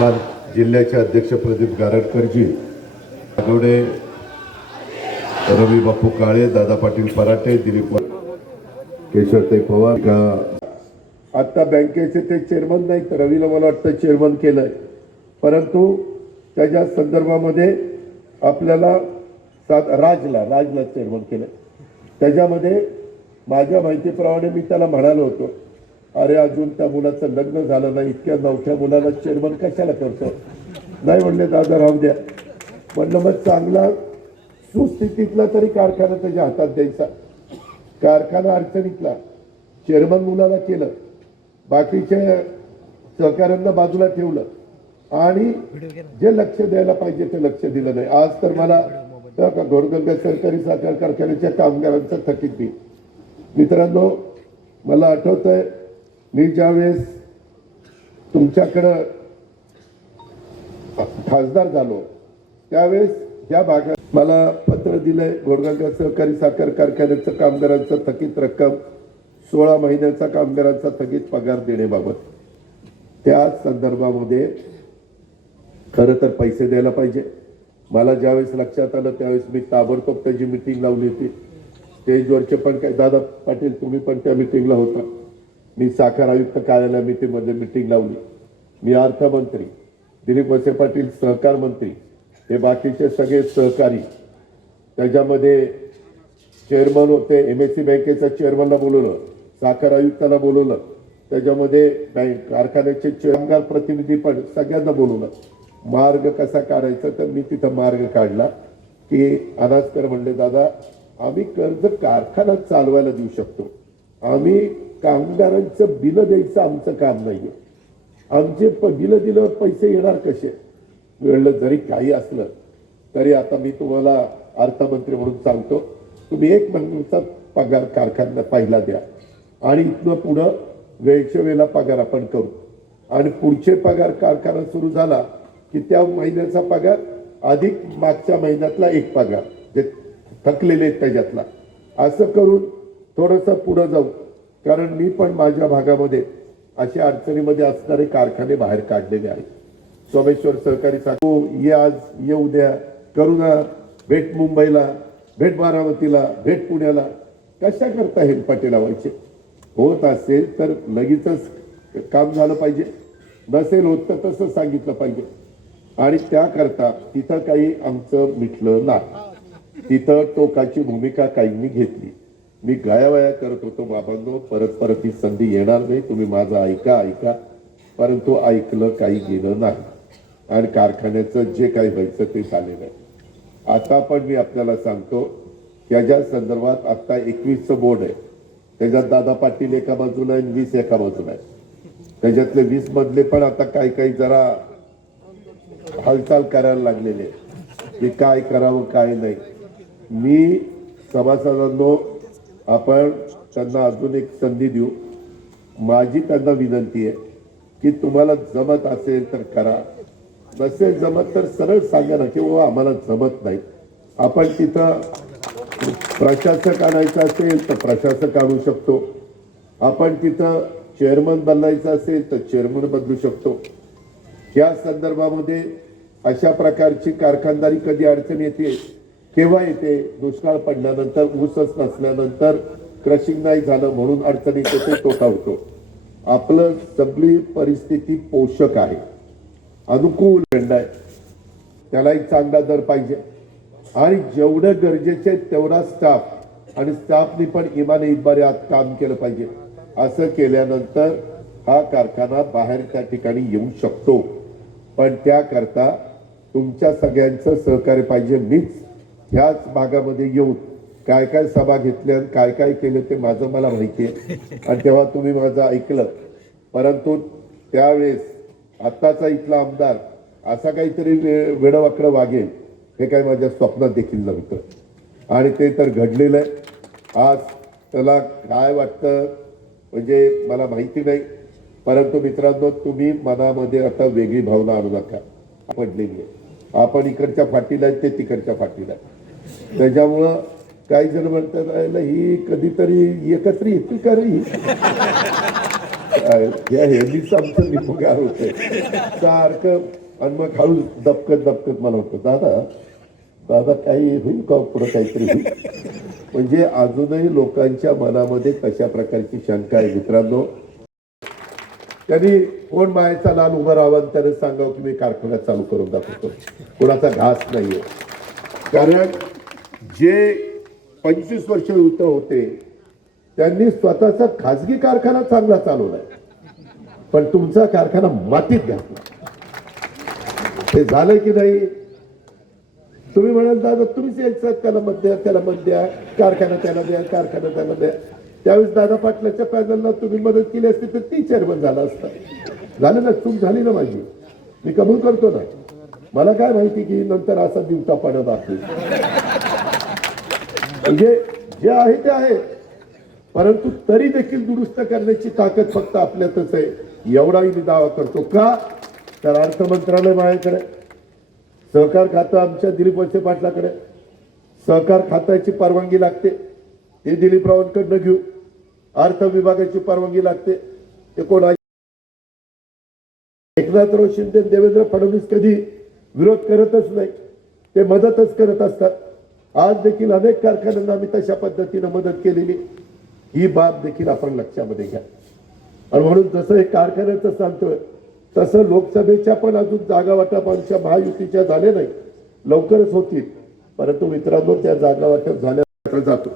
प्रांत जिल्ह्याचे अध्यक्ष प्रदीप गारडकरजी आगवडे रवी बापू काळे दादा पाटील पराटे दिलीप केशवताई पवार. का आता बँकेचे ते चेअरमन नाही तर रवीला मला वाटतं चेअरमन केलंय. परंतु त्याच्या संदर्भामध्ये आपल्याला सात राजला राजला चेअरमन केलंय. त्याच्यामध्ये माझ्या माहितीप्रमाणे मी त्याला म्हणालो होतो अरे अजून त्या मुलाचं लग्न झालं नाही इतक्या नवख्या मुलाला चेअरमन कशाला करतो? नाही म्हणले दादा राहू द्या. म्हणलं मग चांगला सुस्थितीतला तरी कारखाना त्याच्या हातात द्यायचा. कारखाना अडचणीतला. चेअरमन मुलाला केलं. बाकीच्या सहकाऱ्यांना बाजूला ठेवलं. आणि जे लक्ष द्यायला पाहिजे ते लक्ष दिलं नाही. आज तर मला घोडगंगा सरकारी साखर कारखान्याच्या कामगारांचा थकीत देईल मित्रांनो मला आठवत आहे मी ज्यावेळेस तुमच्याकडं खासदार झालो त्यावेळेस या भागात मला पत्र दिलंय घोडगंगा सहकारी साखर कारखान्याचं कामगारांचं थकीत रक्कम सोळा महिन्याचा कामगारांचा थकीत पगार देण्याबाबत. त्या संदर्भामध्ये खरं तर पैसे द्यायला पाहिजे. मला ज्यावेळेस लक्षात आलं त्यावेळेस मी ताबडतोब त्याची मिटिंग लावली होती. स्टेजवरचे पण काय दादा पाटील तुम्ही पण त्या मिटिंगला होता. मी साखर आयुक्त कार्यालय मिटिंगमध्ये मिटिंग लावली. मी अर्थमंत्री दिलीप वसे पाटील सहकार मंत्री हे बाकीचे सगळे सहकारी. त्याच्यामध्ये चेअरमन होते एम एस सी बँकेच्या चेअरमनला बोलवलं साखर आयुक्ताला बोलवलं. त्याच्यामध्ये बँक कारखान्याचे कामगार प्रतिनिधी पण सगळ्यांना बोलवलं. मार्ग कसा काढायचा तर मी तिथं मार्ग काढला की अनास्कर म्हणले दादा आम्ही कर्ज कारखाना चालवायला देऊ शकतो. आम्ही कामगारांचं बिल द्यायचं आमचं काम नाहीये. आमचे प- बिल दिल्यावर पैसे येणार कसे? वेळलं जरी काही असलं तरी आता मी तुम्हाला अर्थमंत्री म्हणून सांगतो तुम्ही एक महिन्याचा पगार कारखान्याला पहिला द्या. आणि इथनं पुढं वेळच्या वेळेला पगार आपण करू. आणि पुढचे पगार कारखाना सुरू झाला की त्या महिन्याचा पगार अधिक मागच्या महिन्यातला एक पगार जे थकलेले आहेत त्याच्यातला. असं करून थोडंसं पुढं जाऊ. कारण मी पण माझ्या भागामध्ये अशा अडचणीमध्ये असणारे कारखाने बाहेर काढलेले आहेत. सोमेश्वर सहकारी साखर ये आज ये उद्या करू ना. भेट मुंबईला भेट बारामतीला भेट पुण्याला. कशा करता हे लावायचे होत असेल तर लगेचच काम झालं पाहिजे. नसेल होत तर तसं सांगितलं पाहिजे. आणि त्याकरता तिथं काही आमचं मिटलं नाही. तिथं टोकाची भूमिका काहींनी घेतली. मी गायावाया करत होतो बाबांनो परत परत ही संधी येणार नाही. तुम्ही माझं ऐका ऐका. परंतु ऐकलं काही गेलं नाही. आणि कारखान्याचं जे काही व्हायचं ते झालेलं आहे. आता पण मी आपल्याला सांगतो त्याच्या संदर्भात आता एकवीसचं बोर्ड आहे. त्याच्यात दादा पाटील एका बाजूला आहे आणि वीस एका बाजूला आहे. त्याच्यातले वीस मधले पण आता काही काही जरा हालचाल करायला लागलेले आहे. की काय करावं काय नाही. मी सभासदांनो आपण त्यांना अजून एक संधी देऊ. माझी त्यांना विनंती आहे की तुम्हाला जमत असेल तर करा. नसेल जमत तर सरळ सांगा ना की बाबा आम्हाला जमत नाही. आपण तिथं प्रशासक आणायचं असेल तर प्रशासक आणू शकतो. आपण तिथं चेअरमन बदलायचं असेल तर चेअरमन बदलू शकतो. या संदर्भामध्ये अशा प्रकारची कारखानदारी कधी अडचण येते? केव्हा येते? दुष्काळ पडल्यानंतर ऊसच नसल्यानंतर क्रशिंग नाही झालं म्हणून अडचण येते ते तोटा होतो. आपलं सगळी परिस्थिती पोषक आहे. अनुकूल खंड आहे. त्याला एक चांगला दर पाहिजे. आणि जेवढं गरजेचे तेवढा स्टाफ आणि स्टाफनी पण इमाने इतबारे आत काम केलं पाहिजे. असं केल्यानंतर हा कारखाना बाहेर त्या ठिकाणी येऊ शकतो. पण त्याकरता तुमच्या सगळ्यांचं सहकार्य पाहिजे मीच. ह्याच भागामध्ये येऊन काय काय सभा घेतल्या आणि काय काय केलं ते माझं मला माहिती आहे. आणि तेव्हा तुम्ही माझं ऐकलं. परंतु त्यावेळेस आत्ताचा इथला आमदार असा काहीतरी वे- वेडवाकडं वागेल हे काही माझ्या स्वप्नात देखील नव्हतं. आणि ते तर घडलेलं आहे. आज त्याला काय वाटतं म्हणजे मला माहिती नाही. परंतु मित्रांनो तुम्ही मनामध्ये आता वेगळी भावना आणू नका. पडलेली आहे. आपण इकडच्या फाटीला आहे ते तिकडच्या फाटीला आहे. त्याच्यामुळं काही जण म्हणतात राहिलं ही कधीतरी एकत्र येतील का रे या हेलीच आमचं निपगार होते सारखं आणि मग हळू दपकत दपकत मला होतं दादा दादा काही होईल का पुढं काहीतरी? होईल म्हणजे अजूनही लोकांच्या मनामध्ये कशा प्रकारची शंका आहे मित्रांनो. त्यांनी कोण मायाचा लाल उभं राहावं आणि त्याने सांगावं की मी कारखाना चालू करून दाखवतो. कोणाचा घास नाहीये. कारण जे पंचवीस वर्ष युद्ध होते त्यांनी स्वतःचा खाजगी कारखाना चांगला चालवलाय. पण तुमचा कारखाना मातीत घातला. ते झालंय की नाही? तुम्ही म्हणाल दादा तुम्हीच यायचं त्याला मत द्या त्याला मत द्या कारखाना त्याला द्या कारखाना त्याला द्या. त्यावेळेस दादा पाटलाच्या पॅनलला तुम्ही मदत केली असती तर ती चेअरमन झाला असता. झालं ना चूक झाली ना माझी. मी कबूल करतो ना. मला काय माहिती की नंतर असा दिवसा पडत असेल म्हणजे जे आहे ते आहे. परंतु तरी देखील दुरुस्त करण्याची ताकद फक्त आपल्यातच आहे. एवढाही मी दावा करतो का? तर अर्थ मंत्रालय माझ्याकडे. सहकार खातं आमच्या दिलीप वळसे पाटलाकडे. सहकार खात्याची परवानगी लागते. ते दिलीपरावांकडनं घेऊ. अर्थ विभागाची परवानगी लागते. ते कोणा एकनाथराव शिंदे देवेंद्र फडणवीस कधी विरोध करतच नाही. ते मदतच करत असतात. आज देखील अनेक कारखान्यांना आम्ही तशा पद्धतीनं मदत केलेली. ही बाब देखील आपण लक्षामध्ये घ्या. आणि म्हणून जसं हे कारखान्याचं सांगतोय तसं लोकसभेच्या पण अजून जागा वाटप आमच्या महायुतीच्या झाले नाही. लवकरच होतील. परंतु मित्रांनो त्या जागा वाटप झाल्या जातो.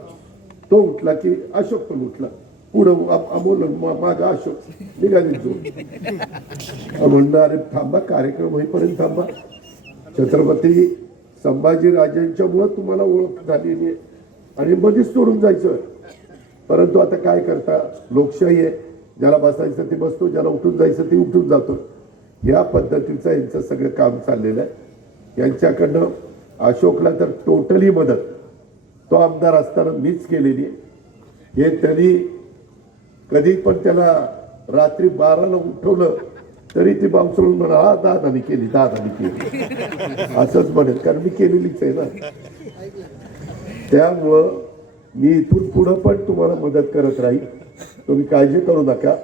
तो उठला की अशोक पण उठला. पुढं अमोल माझा अशोक. निघाली जो म्हणणं अरे थांबा कार्यक्रम होईपर्यंत थांबा. छत्रपती संभाजीराजांच्यामुळं तुम्हाला ओळख झालेली आहे. आणि मध्येच सोडून जायचं परंतु आता काय करता? लोकशाही आहे. ज्याला बसायचं ते बसतो ज्याला उठून जायचं ते उठून जातो. या पद्धतीचं यांचं सगळं काम चाललेलं आहे. यांच्याकडनं अशोकला तर टोटली मदत. तो आमदार असताना मीच केलेली आहे. हे त्यांनी कधी पण त्याला रात्री बाराला उठवलं. तरी ती बामसोडून म्हणा हा दादानी केली दादानी केली. असंच म्हणेल कारण मी केलेलीच आहे ना. त्यामुळं मी इथून पुढं पण तुम्हाला मदत करत राहील. तुम्ही काळजी करू नका.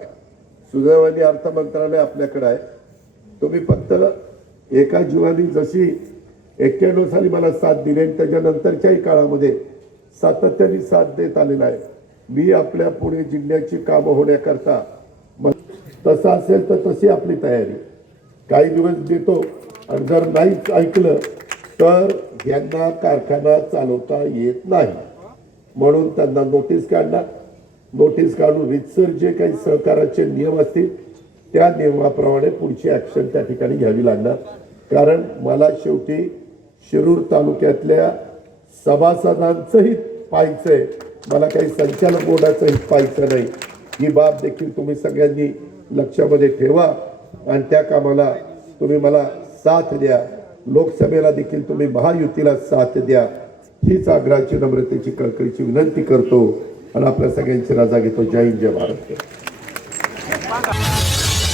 सुदैवानी अर्थ मंत्रालय आपल्याकडे आहे. तुम्ही फक्त एका जीवानी जशी एक्क्याण्णव साली मला साथ दिली आणि त्याच्यानंतरच्याही काळामध्ये सातत्याने साथ देत आलेला आहे. मी आपल्या पुणे जिल्ह्याची कामं होण्याकरता तसं असेल तर तशी आपली तयारी. काही दिवस देतो आणि जर नाहीच ऐकलं तर यांना कारखाना चालवता येत नाही. म्हणून त्यांना नोटीस काढणार. नोटीस काढून रितसर जे काही सहकाराचे नियम असतील त्या नियमाप्रमाणे पुढची ॲक्शन त्या ठिकाणी घ्यावी लागणार. कारण मला शेवटी शिरूर तालुक्यातल्या सभासदांचंही आहे मला काही संचालक बोर्डाचंही पाहायचं नाही. ही बाब देखील तुम्ही सगळ्यांनी लक्षामध्ये ठेवा आणि त्या कामाला तुम्ही मला साथ द्या. लोकसभेला देखील तुम्ही महायुतीला साथ द्या. हीच आग्रहाची नम्रतेची कळकळीची विनंती करतो. आणि आपल्या सगळ्यांची रजा घेतो. जय हिंद जय भारत.